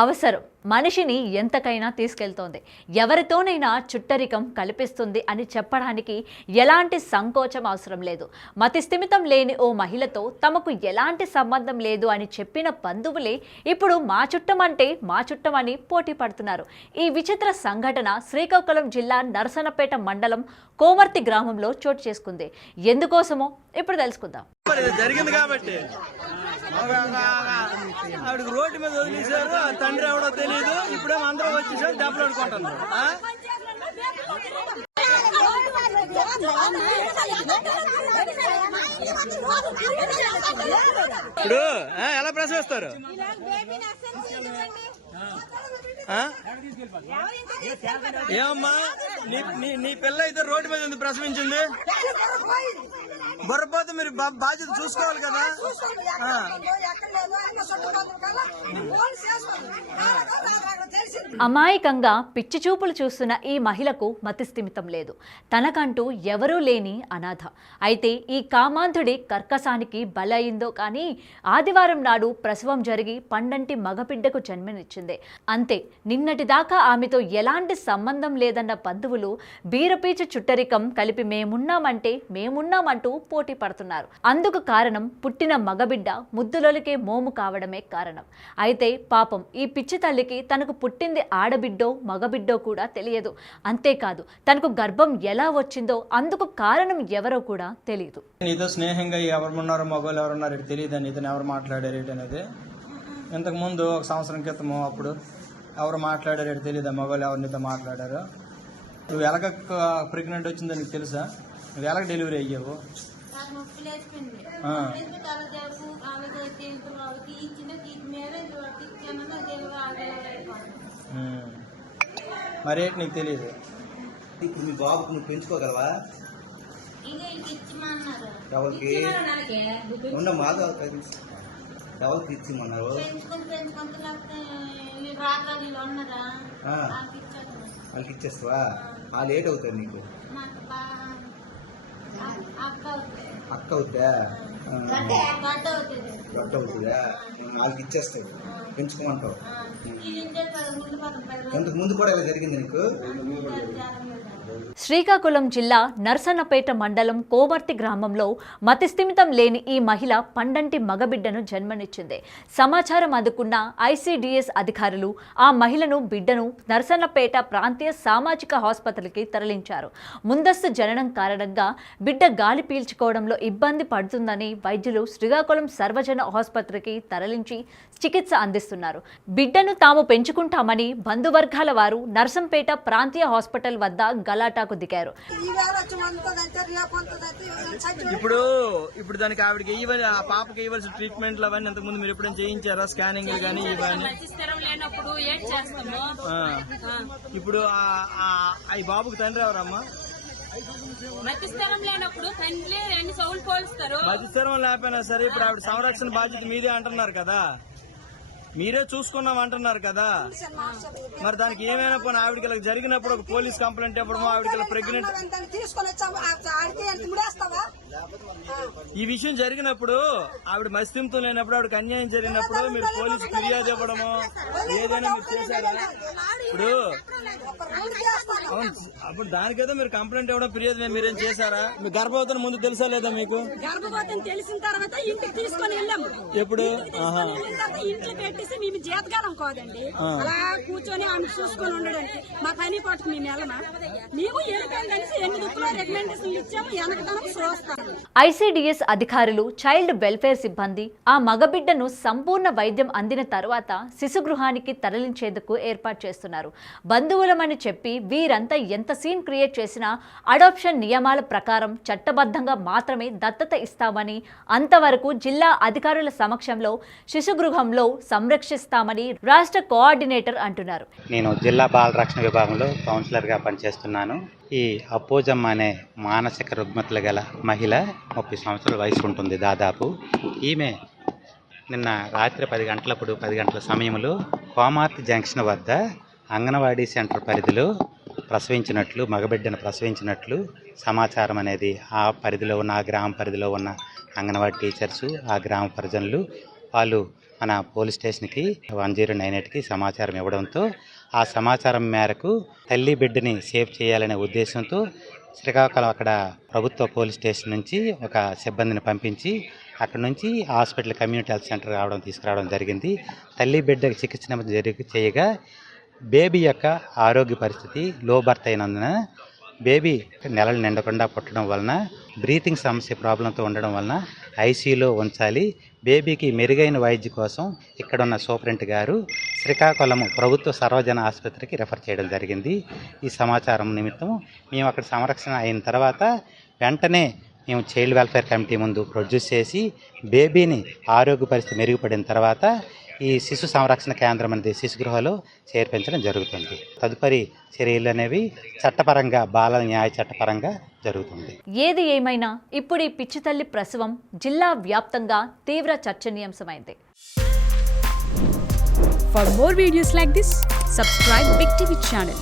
అవసరం మనిషిని ఎంతకైనా తీసుకెళ్తోంది. ఎవరితోనైనా చుట్టరికం కల్పిస్తుంది అని చెప్పడానికి ఎలాంటి సంకోచం అవసరం లేదు. మతిస్థిమితం లేని ఓ మహిళతో తమకు ఎలాంటి సంబంధం లేదు అని చెప్పిన బంధువులే ఇప్పుడు మా చుట్టం అంటే మా చుట్టం అని పోటీ పడుతున్నారు. ఈ విచిత్ర సంఘటన శ్రీకాకుళం జిల్లా నరసన్నపేట మండలం కోమర్తి గ్రామంలో చోటు చేసుకుంది. ఎందుకోసమో ఇప్పుడు తెలుసుకుందాం. జరిగింది కాబట్టి ఆవిడకి రోడ్డు మీద వదిలేశారు. తండ్రి ఎవడో తెలియదు. ఇప్పుడేమో అందరూ వచ్చేసారు, దెబ్బలు ఆడుకుంటున్నారు. ఇప్పుడు ఎలా ప్రసవిస్తారు? ఏమమ్మా నీ పిల్ల అయితే రోడ్డు మీద ఉంది, ప్రసవించింది. బొర్రపోతే మీరు బాధ్యత చూసుకోవాలి కదా. అమాయకంగా పిచ్చి చూపులు చూస్తున్న ఈ మహిళకు మతిస్థిమితం లేదు. తనకంటూ ఎవరూ లేని అనాథ. అయితే ఈ కామాంధుడి కర్కసానికి బలయిందో కానీ ఆదివారం నాడు ప్రసవం జరిగి పండంటి మగబిడ్డకు జన్మనిచ్చింది. అంతే, నిన్నటిదాకా ఆమెతో ఎలాంటి సంబంధం లేదన్న బంధువులు బీరపీచు చుట్టరికం కలిపి మేమున్నామంటూ పోటీ పడుతున్నారు. అందుకు కారణం పుట్టిన మగబిడ్డ ముద్దులొలికే మోము కావడమే కారణం. అయితే పాపం ఈ పిచ్చి తల్లికి తనకు పుట్టింది ఆడబిడ్డో మగబిడ్డో కూడా తెలియదు. అంతేకాదు తనకు గర్భం ఎలా వచ్చిందో అందుకు కారణం ఎవరో కూడా తెలియదు. నీతో స్నేహంగా ఎవరున్నారో మగవాళ్ళు ఎవరున్నారు తెలియదు. నీతో ఎవరు మాట్లాడారు అనేది ఇంతకు ముందు ఒక సంవత్సరం క్రితము అప్పుడు ఎవరు మాట్లాడారు తెలియదా? మగవాళ్ళు ఎవరు నీతో మాట్లాడారు? నువ్వు ఎలాగ ప్రెగ్నెంట్ వచ్చిందో నీకు తెలుసా? నువ్వు ఎలాగ డెలివరీ అయ్యావు? మరేంటి నీకు తెలియదు? ఇప్పుడు మీ బాబుకు నువ్వు పెంచుకోగలవా? ఎవరికి ఉండమాదు ఎవరికి ఇచ్చిమన్నారు? వాళ్ళకి ఇచ్చేస్తావా? వాళ్ళు లేట్ అవుతారు నీకు. అక్క అవుతుందా? గడ్డ అవుతుందా? వాళ్ళకి ఇచ్చేస్తావు, పెంచుకోమంటావు. ఇంతకు ముందు కూడా ఇలా జరిగింది నీకు? శ్రీకాకుళం జిల్లా నరసన్నపేట మండలం కోమర్తి గ్రామంలో మతిస్థిమితం లేని ఈ మహిళ పండంటి మగబిడ్డను జన్మనిచ్చింది. సమాచారం అందుకున్న ICDS అధికారులు ఆ మహిళను బిడ్డను నరసన్నపేట ప్రాంతీయ సామాజిక ఆసుపత్రికి తరలించారు. ముందస్తు జననం కారణంగా బిడ్డ గాలి పీల్చుకోవడంలో ఇబ్బంది పడుతుందని వైద్యులు శ్రీకాకుళం సర్వజన ఆసుపత్రికి తరలించి చికిత్స అందిస్తున్నారు. బిడ్డను తాము పెంచుకుంటామని బంధువర్గాల వారు నరసంపేట ప్రాంతీయ హాస్పిటల్ వద్ద గలాటాకు దిగారు. ఇప్పుడు దానికి ఆవిడకి ఇవ్వాలి, ఆ పాపకి ఇవ్వాల్సిన ట్రీట్మెంట్లు అవన్నీ ఇంతకుముందు మీరు ఎప్పుడైనా చేయించారా? స్కానింగ్ కానీ ఇవన్నీ. ఇప్పుడు ఈ బాబుకి తండ్రి ఎవరమ్మా? మతిస్థిరం లేనప్పుడు తండ్రి రెండు సౌలు పోలుస్తారు. మతిస్థిరం లేకపోయినా సరే ఇప్పుడు ఆవిడ సంరక్షణ బాధ్యత మీదే అంటున్నారు కదా, మీరే చూసుకున్నాం అంటున్నారు కదా. మరి దానికి ఏమైనా పోనీ ఆవిడకి జరిగినప్పుడు ఒక పోలీస్ కంప్లైంట్ ఇవ్వడమో, ఆవిడకి ప్రెగ్నెంట్ ఈ విషయం జరిగినప్పుడు ఆవిడ మస్తింతో లేనప్పుడు ఆవిడకి అన్యాయం జరిగినప్పుడు మీరు పోలీసు ఫిర్యాదు ఇవ్వడమో ఏదైనా మీరు చేశారా? ఇప్పుడు అప్పుడు దానికేదో మీరు కంప్లైంట్ ఇవ్వడం ఫిర్యాదు మీరేం చేశారా? మీ గర్భవతిని ముందు తెలుసా లేదా మీకు? గర్భవతిని తెలిసిన తర్వాత ఇంటికి తీసుకొని వెళ్ళాము. ఎప్పుడు? ఇంట్లో పెట్టేసి మేము జీతగాలం కాదండి, అలా కూర్చొని ఆమె చూసుకొని ఉండడానికి మా పని పట్టుకు మేము వెళ్ళమా? మేము వెళ్ళిపోయిందనేసి ఎన్ని దుక్కులో రికమెండేషన్లు ఇచ్చాము, వెనకదనం చూస్తాము. ICDS అధికారులు, చైల్డ్ వెల్ఫేర్ సిబ్బంది ఆ మగబిడ్డను సంపూర్ణ వైద్యం అందిన తర్వాత శిశుగృహానికి తరలించేందుకు ఏర్పాటు చేస్తున్నారు. బంధువులమని చెప్పి వీరంతా ఎంత సీన్ క్రియేట్ చేసినా అడాప్షన్ నియమాల ప్రకారం చట్టబద్ధంగా మాత్రమే దత్తత ఇస్తామని, అంతవరకు జిల్లా అధికారుల సమక్షంలో శిశుగృహంలో సంరక్షిస్తామని రాష్ట్ర కోఆర్డినేటర్ అంటున్నారు. నేను జిల్లా బాల రక్షణ విభాగంలో కౌన్సిలర్గా పనిచేస్తున్నాను. ఈ అపోజమ్మ అనే మానసిక రుగ్మతలు గల మహిళ 30 సంవత్సరాల వయసు ఉంటుంది దాదాపు. ఈమె నిన్న రాత్రి 10 గంటల సమయంలో కోమార్తి జంక్షన్ వద్ద అంగన్వాడీ సెంటర్ పరిధిలో మగబిడ్డను ప్రసవించినట్లు సమాచారం అనేది ఆ పరిధిలో ఉన్న, ఆ గ్రామ పరిధిలో ఉన్న అంగన్వాడీ టీచర్సు, ఆ గ్రామ ప్రజలు వాళ్ళు మన పోలీస్ స్టేషన్కి 1098కి సమాచారం ఇవ్వడంతో ఆ సమాచారం మేరకు తల్లి బిడ్డని సేవ్ చేయాలనే ఉద్దేశంతో శ్రీకాకుళం అక్కడ ప్రభుత్వ పోలీస్ స్టేషన్ నుంచి ఒక సిబ్బందిని పంపించి అక్కడ నుంచి హాస్పిటల్ కమ్యూనిటీ హెల్త్ సెంటర్ తీసుకురావడం జరిగింది. తల్లి బిడ్డకి చికిత్స చేయగా బేబీ యొక్క ఆరోగ్య పరిస్థితి లో బర్త్ అయినందున బేబీ నెలలు నిండకుండా పుట్టడం వలన బ్రీతింగ్ సమస్య ప్రాబ్లంతో ఉండడం వలన ఐసీయూలో ఉంచాలి. బేబీకి మెరుగైన వైద్యం కోసం ఇక్కడున్న సూపరింటెండెంట్ గారు శ్రీకాకుళం ప్రభుత్వ సర్వజన ఆసుపత్రికి రెఫర్ చేయడం జరిగింది. ఈ సమాచారం నిమిత్తం మేము అక్కడ సంరక్షణ అయిన తర్వాత వెంటనే మేము చైల్డ్ వెల్ఫేర్ కమిటీ ముందు ప్రొడ్యూస్ చేసి బేబీని ఆరోగ్య పరిస్థితి మెరుగుపడిన తర్వాత ఈ శిశు సంరక్షణ కేంద్రం అనేది శిశుగృహలో చేర్పించడం జరుగుతుంది. తదుపరి చర్యలు అనేవి చట్టపరంగా బాల న్యాయ చట్టపరంగా జరుగుతుంది. ఏది ఏమైనా ఇప్పుడు ఈ పిచ్చి తల్లి ప్రసవం జిల్లా వ్యాప్తంగా తీవ్ర చర్చనీయాంశమైంది. For more videos like this, subscribe Big TV channel.